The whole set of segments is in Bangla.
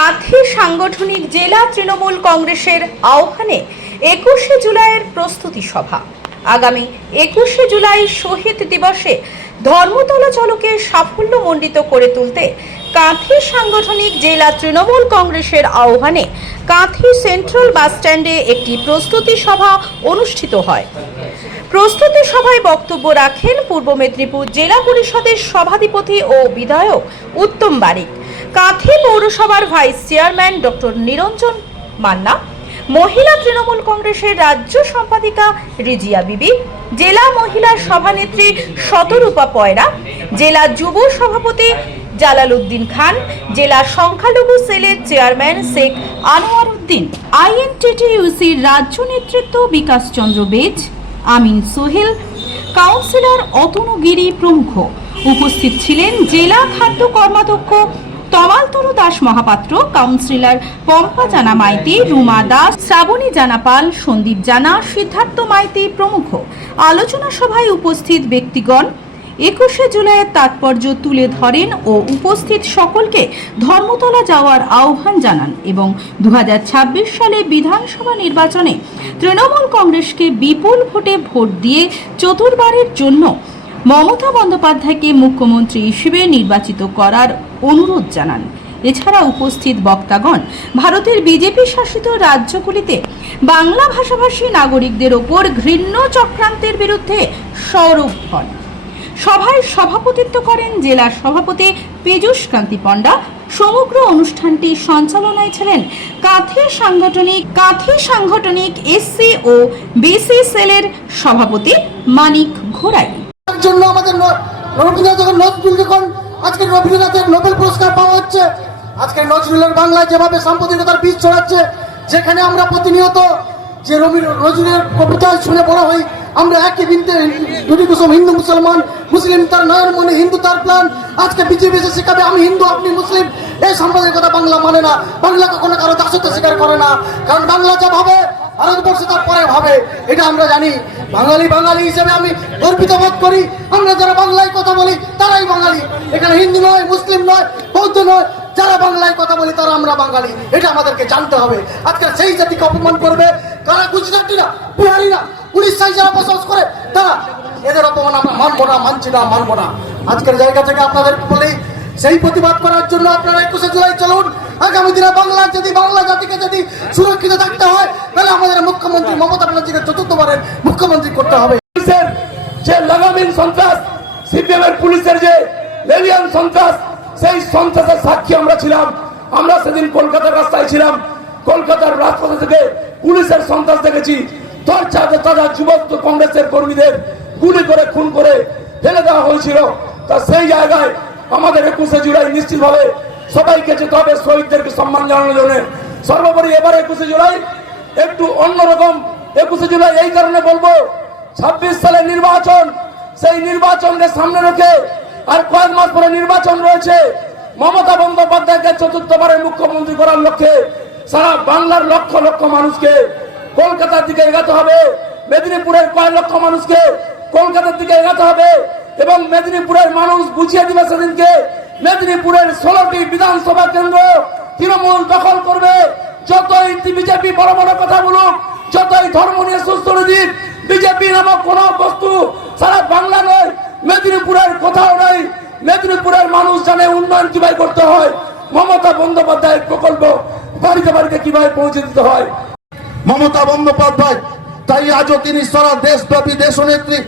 কাঁথি সাংগঠনিক জেলা তৃণমূল কংগ্রেসের আহ্বানে একুশে জুলাইয়ের প্রস্তুতি সভা। আগামী একুশে জুলাই শহীদ দিবসে ধর্মতলা চলকে সাফল্যমণ্ডিত করে তুলতে কাঁথি সাংগঠনিক জেলা তৃণমূল কংগ্রেসের আহ্বানে কাঁথি সেন্ট্রাল বাসস্ট্যান্ডে একটি প্রস্তুতি সভা অনুষ্ঠিত হয়। প্রস্তুতি সভায় বক্তব্য রাখেন পূর্ব মেদিনীপুর জেলা পরিষদের সভাধিপতি ও বিধায়ক উত্তম বারিক। কাঁথি পৌরসভার vice chairman doctor Niranjan Manna, মহিলা তৃণমূল কংগ্রেসের রাজ্য সম্পাদিকা রিজিয়া বিবি, জেলা মহিলা সভানেত্রী শতরূপা পয়রা, জেলা যুব সভাপতি জালাল উদ্দিন খান, জেলা সংখ্যালঘু সেলের চেয়ারম্যান শেখ আনোয়ার উদ্দিন আইএনটিটিইউসির রাজ্য নেতৃত্ব বিকাশ চন্দ্র বেজ, আমিন সোহেল, কাউন্সিলর অতনু গিরি প্রমুখ। উপস্থিত ছিলেন জেলা খাদ্য কর্মাধ্যক্ষ তমালতনু দাস মহাপাত্র কাউন্সিলর পম্পা জানা মাইতি, রুমা দাস, শ্রাবণী জানাপাল সন্দীপ জানা, সিদ্ধার্থ মাইতি প্রমুখ। আলোচনা সভায় উপস্থিত ব্যক্তিগণ, একুশে জুলাইয়ের তাৎপর্য তুলে ধরেন ও উপস্থিত সকলকে ধর্মতলা যাওয়ার আহ্বান জানান এবং দু হাজার ছাব্বিশ সালে বিধানসভা নির্বাচনে তৃণমূল কংগ্রেসকে বিপুল ভোটে ভোট দিয়ে চতুর্বারের জন্য মমতা বন্দ্যোপাধ্যায়কে মুখ্যমন্ত্রী হিসেবে নির্বাচিত করার অনুরোধ জানান। এছাড়া উপস্থিত বক্তাগণ, ভারতের বিজেপি শাসিত রাজ্যগুলিতে বাংলা ভাষাভাষী নাগরিকদের ওপর ঘৃণ্য চক্রান্তের বিরুদ্ধে সরব হন। সভায় সভাপতিত্ব করেন জেলা সভাপতি পীযূষ কান্তি পণ্ডা। সমগ্র অনুষ্ঠানটি সঞ্চালনায় ছিলেন কাঁথি সাংগঠনিক কাঁথি সাংগঠনিক এসসি ও বিসি সেলের সভাপতি মানিক ঘোড়াই। জন্য আমাদের রবীন্দ্রনাথ যখন নজরুল যখন আজকে রবীন্দ্রনাথের নোবেল পুরস্কার পাওয়া হচ্ছে। আজকে নজরুলের বাংলায় যেভাবে সাম্প্রতিকতার বীজ ছড়াচ্ছে, যেখানে আমরা প্রতিনিয়ত যে নজরুলের কবিতা শুনে বড় হই, আমরা একই বিনতে দুটি কুসুম, হিন্দু, মুসলমান, মুসলিম তার নয়ন, মনে হিন্দু তার প্ল্যান আজকে বিজেপি এসে শেখাবে, আমি হিন্দু, আপনি মুসলিম। এই সাম্প্রদায়িকতা বাংলা মানে না। বাংলা কখনো কারও দাসত্ব স্বীকার করে না। কারণ বাংলা যা ভাবে ভারতবর্ষ তার পরে ভাবে, এটা আমরা জানি। বাঙালি বাঙালি হিসেবে আমি গর্বিত বোধ করি। আমরা যারা বাংলায় কথা বলি, তারাই বাঙালি। এখানে হিন্দু নয়, মুসলিম নয়, বৌদ্ধ নয়, যারা বাংলায় কথা বলি, তারা আমরা বাঙালি। এটা আমাদেরকে জানতে হবে। আজকে সেই জাতিকে অপমান করবে কারা? গুজরাটিরা, বিহারিরা, উড়িষ্যায় যারা বসবাস করে, তারা। এদের অপমান আমরা মানবো না, মানছি না, মানবো না। আজকের জায়গা থেকে আপনাদের বলেই সেই প্রতিবাদ করার জন্য আপনারা একুশে জুলাই চলুন। আগামী দিনে বাংলা যদি বাংলা জাতিকে যদি সুরক্ষিত থাকতে হয়, তাহলে আমাদের মুখ্যমন্ত্রী মমতা ব্যানার্জিকে চতুর্থবারের মুখ্যমন্ত্রী করতে হবে। পুলিশের যে লাগামিন সন্ত্রাস সিপিএম এর পুলিশের যে লেলিয়ান সন্ত্রাস, সেই সন্ত্রাসের সাক্ষী আমরা ছিলাম। আমরা সেদিন কলকাতার রাস্তায় ছিলাম। কলকাতার রাজপথে থেকে পুলিশের সন্ত্রাস দেখেছি। তরচা তাজা যুবক কংগ্রেসের কর্মীদের গুলি করে, খুন করে ফেলে দেওয়া হয়েছিল। তা সেই জায়গায় আমাদের একুশে জুলাই নিশ্চিতভাবে সবাইকে যেতে হবে, শহীদদেরকে সম্মান জানানোর জন্য। সর্বোপরি এবার একুশে জুলাই, একটু অন্যরকম। একুশে জুলাই এই কারণে বলব, ছাব্বিশ সালের নির্বাচন, সেই নির্বাচনকে সামনে রেখে আর কয়েক মাস পরে নির্বাচন রয়েছে। মমতা বন্দ্যোপাধ্যায়কে চতুর্থবারের মুখ্যমন্ত্রী করার লক্ষ্যে সারা বাংলার লক্ষ লক্ষ মানুষকে কলকাতার দিকে এগাতে হবে। মেদিনীপুরের কয়েক লক্ষ মানুষকে কলকাতার দিকে এগাতে হবে এবং মেদিনীপুরের মানুষ বুঝিয়ে দিবে সেদিনকে। মেদিনীপুরের ষোলোটি বিধানসভা কেন্দ্র তৃণমূল দখল করবে। যতই বিজেপি বড় বড় কথা বলুক, যতই ধর্ম নিয়ে সুস্থ দিক বিজেপি নামক কোন বস্তু সারা বাংলা নয়, মেদিনীপুরের কোথাও নেই। মেদিনীপুরের মানুষ জানে উন্নয়ন কীভাবে করতে হয়। মমতা বন্দ্যোপাধ্যায়ের প্রকল্প বাড়িতে বাড়িতে কীভাবে পৌঁছে দিতে হয়। মমতা বন্দ্যোপাধ্যায়, তাই আজও তিনি সারা দেশব্যাপী দেশনেত্রী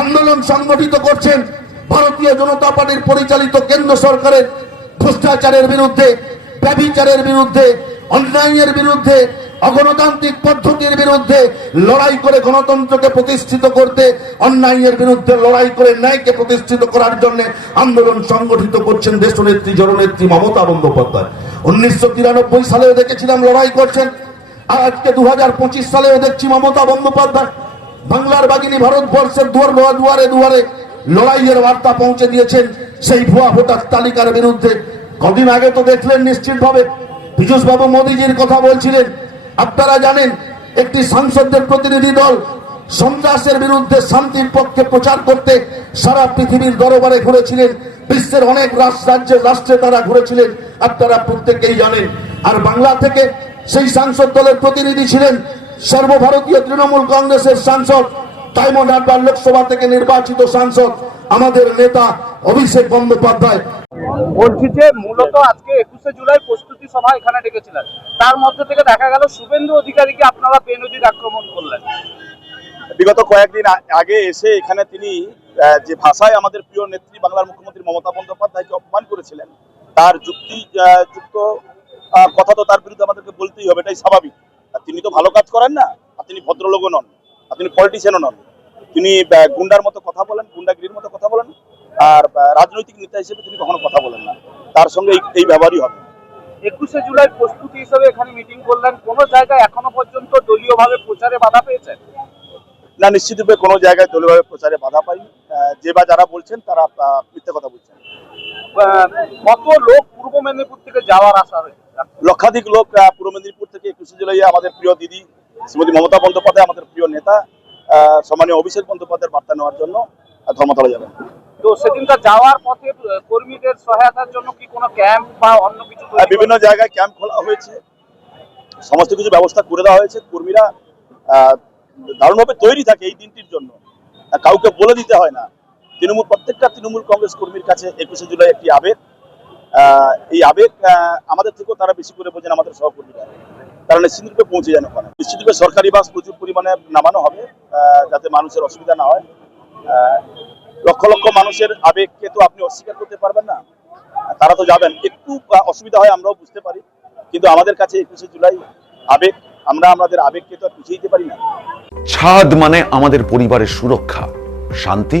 আন্দোলন সংগঠিত করছেন। ভারতীয় জনতা পার্টির পরিচালিত কেন্দ্র সরকারের ভ্রষ্টাচারের বিরুদ্ধে, ব্যভিচারের বিরুদ্ধে, অন্যায়ের বিরুদ্ধে, অগণতান্ত্রিক পদ্ধতির বিরুদ্ধে লড়াই করে গণতন্ত্রকে প্রতিষ্ঠিত করতে, অন্যায়ের বিরুদ্ধে লড়াই করে ন্যায়কে প্রতিষ্ঠিত করার জন্য আন্দোলন সংগঠিত করছেন দেশনেত্রী, জননেত্রী মমতা বন্দ্যোপাধ্যায়। উনিশশো তিরানব্বই সালেও দেখেছিলাম লড়াই করছেন। আর আজকে দু হাজার পঁচিশ সালেও দেখছি মমতা বন্দ্যোপাধ্যায়। বাংলার বাগিনী ভারতবর্ষের দুয়ার, দুয়ারে দুয়ারে লড়াইয়ের বার্তা পৌঁছে দিয়েছেন সেই ভুয়া ভোটার তালিকার বিরুদ্ধে। কদিন আগে তো দেখলেন নিশ্চিতভাবে পীযুষ বাবু মোদীজির কথা বলছিলেন। আপনারা জানেন, একটি সাংসদদের প্রতিনিধি দল সন্ত্রাসের বিরুদ্ধে শান্তির পক্ষে প্রচার করতে সারা পৃথিবীর দরবারে ঘুরেছিলেন। বিশ্বের অনেক রাজ্যের রাষ্ট্রে তারা ঘুরেছিলেন, আপনারা প্রত্যেকেই জানেন। আর বাংলা থেকে সেই সাংসদ দলের প্রতিনিধি ছিলেন সর্বভারতীয় তৃণমূল কংগ্রেসের সাংসদ ডায়মন্ড হারবার লোকসভা থেকে নির্বাচিত সাংসদ আমাদের নেতা অভিষেক বন্দ্যোপাধ্যায়। বলছি যে মূলত আজকে একুশে জুলাই প্রস্তুতি সভা এখানে ডেকেছিলেন। তার মধ্যে থেকে দেখা গেল শুভেন্দু অধিকারীকে আপনারা বেনজির আক্রমণ করলেন। বিগত কয়েকদিন আগে এসে এখানে তিনি আহ, যে ভাষায় আমাদের প্রিয় নেত্রী বাংলার মুখ্যমন্ত্রী মমতা বন্দ্যোপাধ্যায়কে অপমান করেছিলেন তার যুক্তি আহ, যুক্ত কথা তো তার বিরুদ্ধে আমাদেরকে বলতেই হবে এটাই স্বাভাবিক। আর তিনি তো ভালো কাজ করেন না আর তিনি ভদ্রলোকও নন। তিনি পলিটিশিয়ানও নন। তিনি গুন্ডার মতো কথা বলেন গুন্ডাগিরির মতো কথা বলেন আর রাজনৈতিক নেতা হিসেবে তিনি কখনো কথা বলেন না। তার সঙ্গে এই- ব্যবহারই হবে। একুশে জুলাই প্রস্তুতি হিসেবে এখানে মিটিং করলেন। কোন জায়গায় এখনও পর্যন্ত দলীয়ভাবে প্রচারে বাধা পেয়েছেন? না নিশ্চিতরূপে কোনো জায়গায় দলীয়ভাবে প্রচারে বাধা পাইনি। আহ, যে বা যারা বলছেন তারা মিথ্যে কথা বলছেন। কত লোক পূর্ব মেদিনীপুর থেকে যাওয়ার আশা রয়েছে? লক্ষাধিক লোক পূর্ব মেদিনীপুর থেকে একুশে জুলাই আমাদের প্রিয় দিদি শ্রীমতী মমতা বন্দ্যোপাধ্যায় আমাদের প্রিয় নেতা সম্মানীয় অভিষেক বন্দ্যোপাধ্যায়ের বার্তা নেওয়ার জন্য ধর্মতলা যাবেন। তো যাওয়ার পথে কর্মীদের সহায়তার জন্য কি কোনো ক্যাম্প বা অন্য কিছু বিভিন্ন জায়গায় ক্যাম্প খোলা হয়েছে। সমস্ত কিছু ব্যবস্থা করে দেওয়া হয়েছে। কর্মীরা আহ, দারুণভাবে তৈরি থাকে এই দিনটির জন্য। কাউকে বলে দিতে হয় না। তৃণমূল প্রত্যেকটা তৃণমূল কংগ্রেস কর্মীর কাছে একুশে জুলাই একটি আবেগ। আহ, এই আবেগ আহ, আমাদের থেকেও তারা বেশি করে বোঝেন আমাদের সহকর্মীরা। তারা নিশ্চিতরূপে পৌঁছে যান ওখানে নিশ্চিতরূপে সরকারি বাস প্রচুর পরিমাণে নামানো হবে যাতে মানুষের অসুবিধা না হয়। লক্ষ লক্ষ মানুষের আবেগকে তো আপনি অস্বীকার করতে পারবেন না। তারা তো যাবেন। একটু অসুবিধা হয় আমরাও বুঝতে পারি। কিন্তু আমাদের কাছে একুশে জুলাই আবেগ, আমরা আমাদের আবেগকে তো আর পিছিয়ে দিতে পারি না। ছাদ মানে আমাদের পরিবারের সুরক্ষা, শান্তি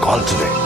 call today